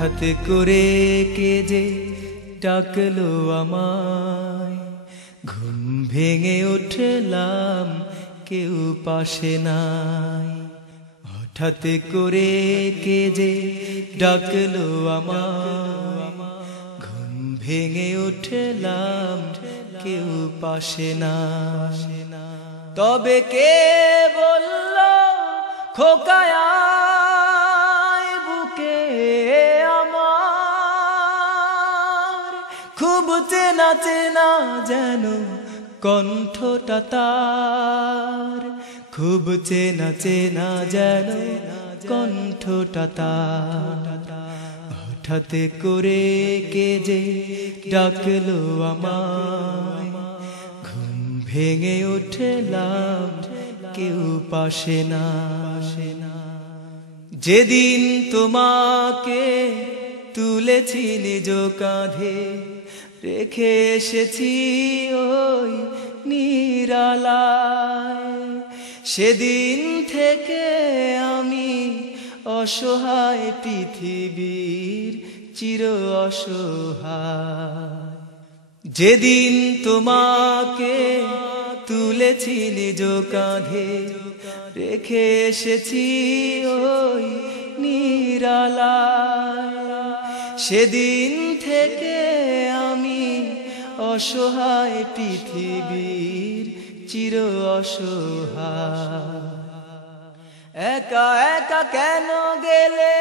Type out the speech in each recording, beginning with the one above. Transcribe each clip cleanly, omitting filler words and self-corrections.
হঠাৎ করে কে যে ডাকলো আমায়, ঘুম ভেঙে উঠলাম কেউ পাশে নাই। হঠাৎ করে কে যে ডাকলো আমায়, ঘুম ভেঙে উঠলাম কেউ পাশে নাই। তবে কে বলল খোকায়া বুকে আমার, খুব চেনা চেনা যেন কণ্ঠটা তার, খুব চেনা চেনা যেন কণ্ঠটা তার। হঠাৎ করে কে যে ডাকলো আমায়, ঘুম ভেঙে উঠলাম কেউ পাশে না। যেদিন তোমাকে তুলেছি নিজ কাঁধে, রেখে এসেছি ওই নিরালায়, সেদিন থেকে আমি অসহায় পৃথিবীর চির অসহায়। যেদিন তোমাকে তুলেছি নিজ কাঁধে, রেখে এসেছি ওই নিরালায়, সেদিন থেকে আমি অসহায় পৃথিবীর চির অসহায়। একা একা কেন গেলে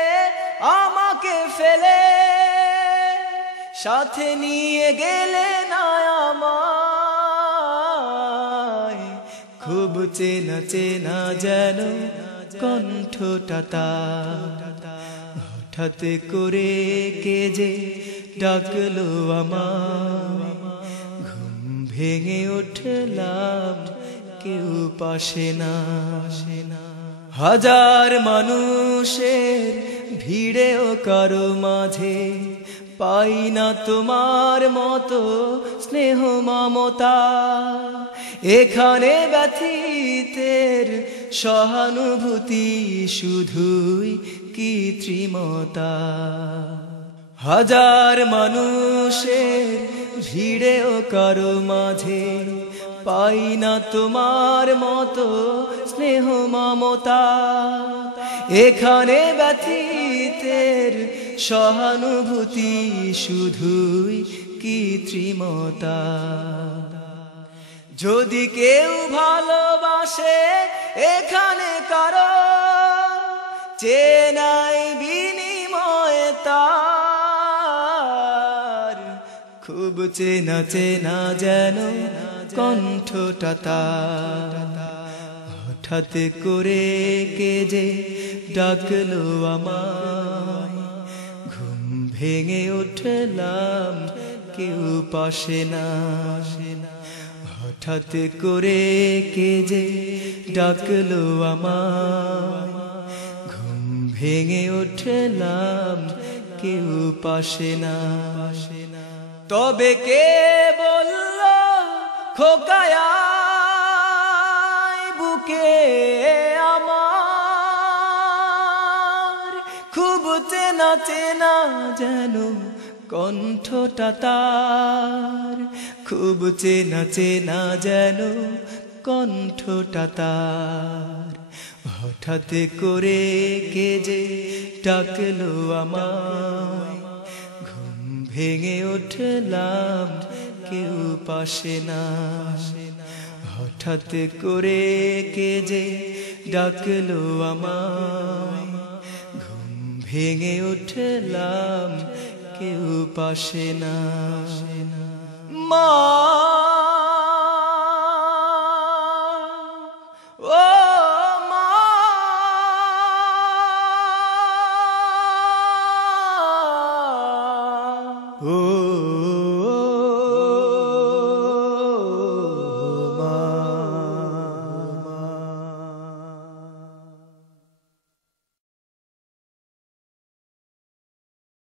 আমাকে ফেলে, সাথে নিয়ে গেলে না আমায়, খুব চেনা চেনা যেন কণ্ঠটা তার। হঠাৎ করে কে যে ডাকলো আমায়, ঘুম ভেঙে উঠলাম কেউ পাশে না। হাজার মানুষের ভিড়েও কারো মাঝে পাই না তোমার মতো স্নেহ মমতা। এখানে ব্যথিতের সহানুভূতি শুধুই কৃত্রিমতা। হাজার মানুষের ভিড়েও কারো মাঝে পাই না তোমার মতো স্নেহ মমতা। এখানে ব্যথিতের সহানুভূতি শুধুই কৃত্রিমতা। যদি কেউ ভালোবাসে এখানে কারো, চেনাই বিনিময়ে তার, খুব চেনা চেনা যেন কণ্ঠটা তার। হঠাৎ করে কে যে ডাকলো আমায়, ঘুম ভেঙে উঠলাম কেউ পাশে না। হঠাৎ করে কে যে ডাকলো আমায়, ঘুম ভেঙে উঠলাম কেউ পাশে না। তবে কে বলল খোকায়া বুকে আমার, খুব চেনা চেনা যেন কণ্ঠটা তার, খুব চেনা চেনা যেন কণ্ঠটা তার। হঠাৎ করে কে যে ডাকলো আমায়, ঘুম ভেঙে উঠলাম কেউ পাশে না। হঠাৎ করে কে যে ডাকলো আমায়, ঘুম ভেঙে উঠলাম কেউ পাশে না। মা ও মা, ও